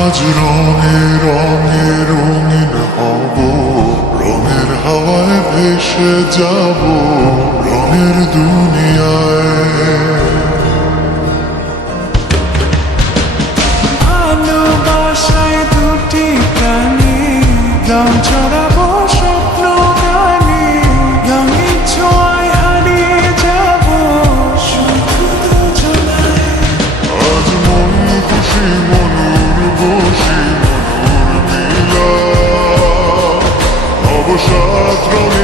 আজ রঙে রঙে রঙিন হব, রঙের হাওয়ায় ভেসে যাব রঙের দুনিয়ায়। ভালোবাসায় দুটি প্রাণী, রং ছড়াবো স্বপ্ন গানে, রঙের ছোঁয়ায় হারিয়ে যাব শুধু দুজনায়। আজ মন খুশি মনুর বসি মনুর মিলা, অবসাদ রঙে